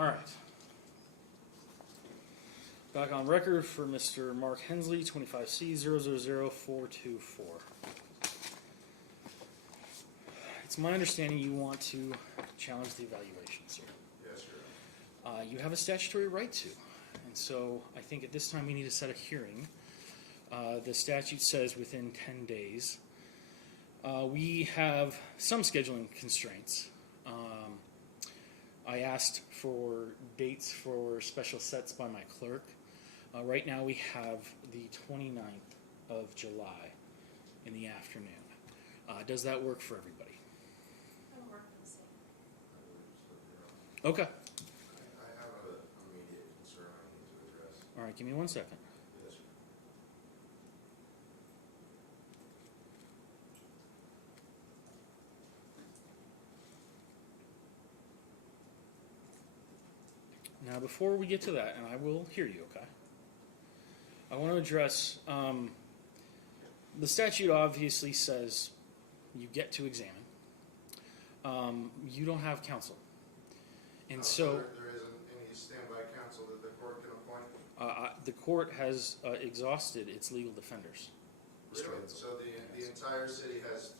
All right. Back on record for Mr. Mark Hensley, 25C000424. It's my understanding you want to challenge the evaluations here. Yes, sir. You have a statutory right to, and so I think at this time we need to set a hearing. The statute says within 10 days. We have some scheduling constraints. I asked for dates for special sets by my clerk. Right now we have the 29th of July in the afternoon. Does that work for everybody? That'll work for the same. Okay. I have an immediate concern I need to address. All right, give me 1 second. Yes, sir. Now, before we get to that, and I will hear you, okay? I want to address the statute obviously says you get to examine. You don't have counsel. And so There isn't any standby counsel that the court can appoint? the court has exhausted its legal defenders. Mr. Really? Hensley. So the entire city has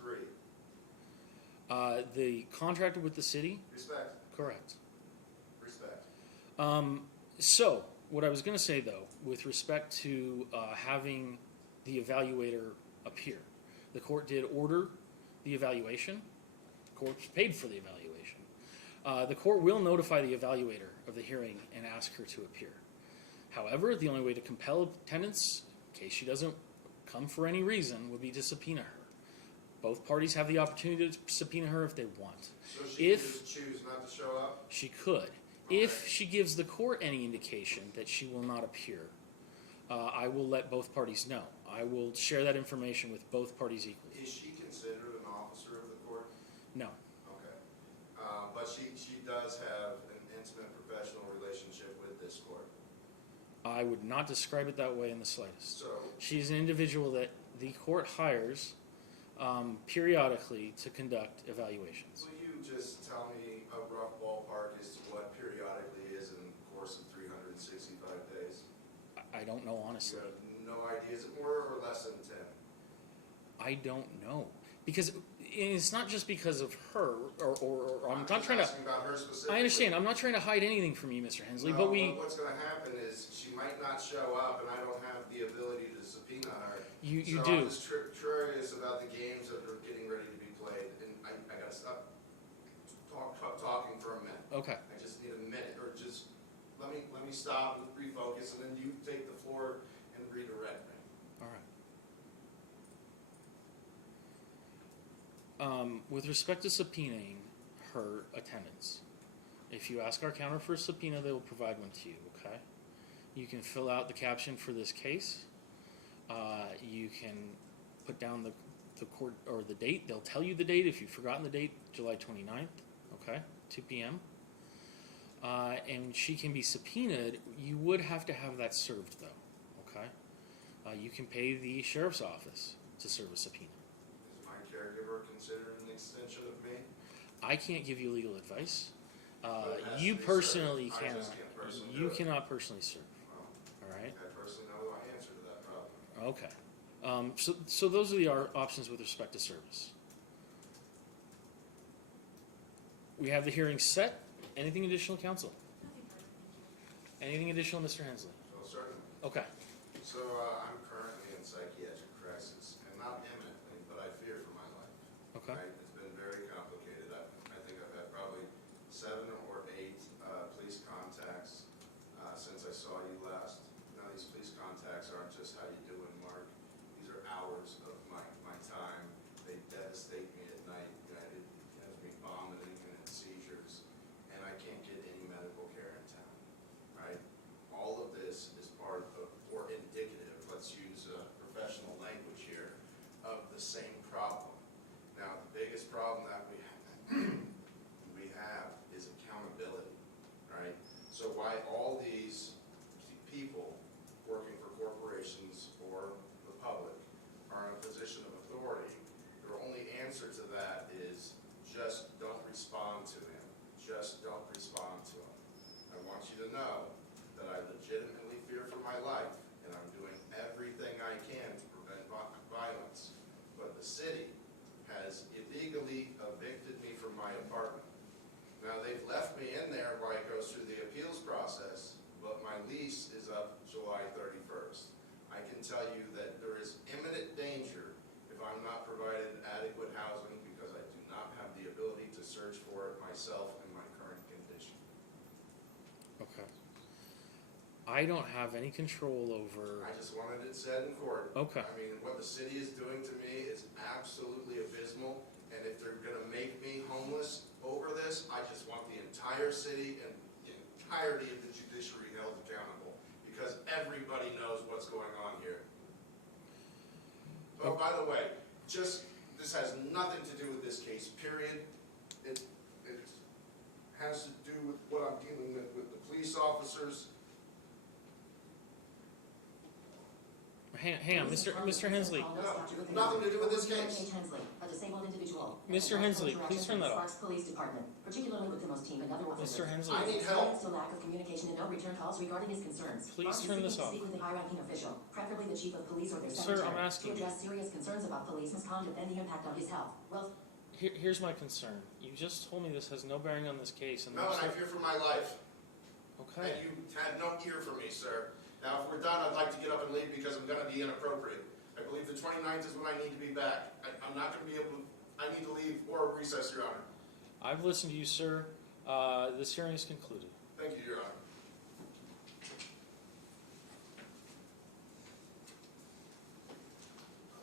3? The contractor with the city? Respect. Correct. Respect. So, what I was going to say, though, with respect to having the evaluator appear, the court did order the evaluation. The court paid for the evaluation. The court will notify the evaluator of the hearing and ask her to appear. However, the only way to compel attendance, in case she doesn't come for any reason, would be to subpoena her. Both parties have the opportunity to subpoena her if they want. So she can just choose not to show up? She could. If she gives the court any indication that she will not appear, I will let both parties know. I will share that information with both parties equally. Is she considered an officer of the court? No. Okay. But she does have an intimate professional relationship with this court. I would not describe it that way in the slightest. So, She's an individual that the court hires periodically to conduct evaluations. will you just tell me a rough ballpark as to what periodically is in the course of 365 days? I don't know, You honestly. have no idea. Is it more or less than 10? I don't know. Because it's not just because of her, or I'm not just trying to. asking about her specifically. I understand. I'm not trying to hide anything from you, Mr. Hensley, No, but we. what's going to happen is she might not show up, and I don't have the ability to subpoena her. You so do. I'm just curious about the games that are getting ready to be played, and I got to stop talking for a minute. Okay. I just need a minute, or just let me stop and refocus, and then you take the floor and redirect me. All right. With respect to subpoenaing her attendance, if you ask our counter for a subpoena, they will provide one to you, okay? You can fill out the caption for this case. You can put down the court or the date. They'll tell you the date if you've forgotten the date, July 29th, okay, 2 p.m. And she can be subpoenaed. You would have to have that served, though, okay? You can pay the sheriff's office to serve a subpoena. Is my caregiver considered an extension of me? I can't give you legal advice. But it has You to be personally served. I cannot. just can't personally You do it. cannot personally serve. Well, All right. I personally know the answer to that problem. Okay. So those are the options with respect to service. We have the hearing set. Anything additional, counsel? Nothing further, thank you. Anything additional, Mr. Hensley? So certainly. Okay. So I'm currently in psychiatric crisis, and not imminently, but I fear for my life. Okay. Right? It's been very complicated. I think I've had probably 7 or 8 police contacts since I saw you last. Now these police contacts aren't just how you doing, Mark. These are hours of my time. They devastate me at night. It has me vomiting and in seizures, and I can't get any medical care in town. Right? All of this is part of, or indicative, let's use professional language here, of the same problem. Now, the biggest problem that we have is accountability, right? So why all these people working for corporations or the public are in a position of authority, their only answer to that is just don't respond to him. Just don't respond to him. you to know that I legitimately fear for my life, and I'm doing everything I can to prevent violence. But the city has illegally evicted me from my apartment. Now, they've left me in there while it goes through the appeals process, but my lease is up July 31st. I can tell you that there is imminent danger if I'm not provided adequate housing because I do not have the ability to search for it myself in my current condition. Okay. I don't have any control over. I just wanted it said in court. Okay. I mean, what the city is doing to me is absolutely abysmal, and if they're gonna make me homeless over this, I just want the entire city and the entirety of the judiciary held accountable, because everybody knows what's going on here. But by the way, this has nothing to do with this case, period. It has to do with what I'm dealing with the police officers. Hang on, Mr. Hensley. Nothing to do with this case. Hensley, a disabled individual. Mr. Hensley, please turn that off. Sparks Police Department, particularly with Timos team and other officers. Mr. Hensley. I need help. To lack of communication and no return calls regarding his concerns. Please Sparks is turn this seeking to off. Speak with a high-ranking official, preferably the chief of police or their Sir, secretary, I'm asking to address serious concerns about police misconduct and the impact on his health. Well, Here's my concern. You just told me this has no bearing on this case, and No, and I fear for my life. okay. And you had no ear for me, sir. Now, if we're done, I'd like to get up and leave because I'm gonna be inappropriate. I believe the 29th is when I need to be back. I'm not gonna be able to, I need to leave or recess, Your Honor. I've listened to you, sir. This hearing is concluded. Thank you, Your Honor.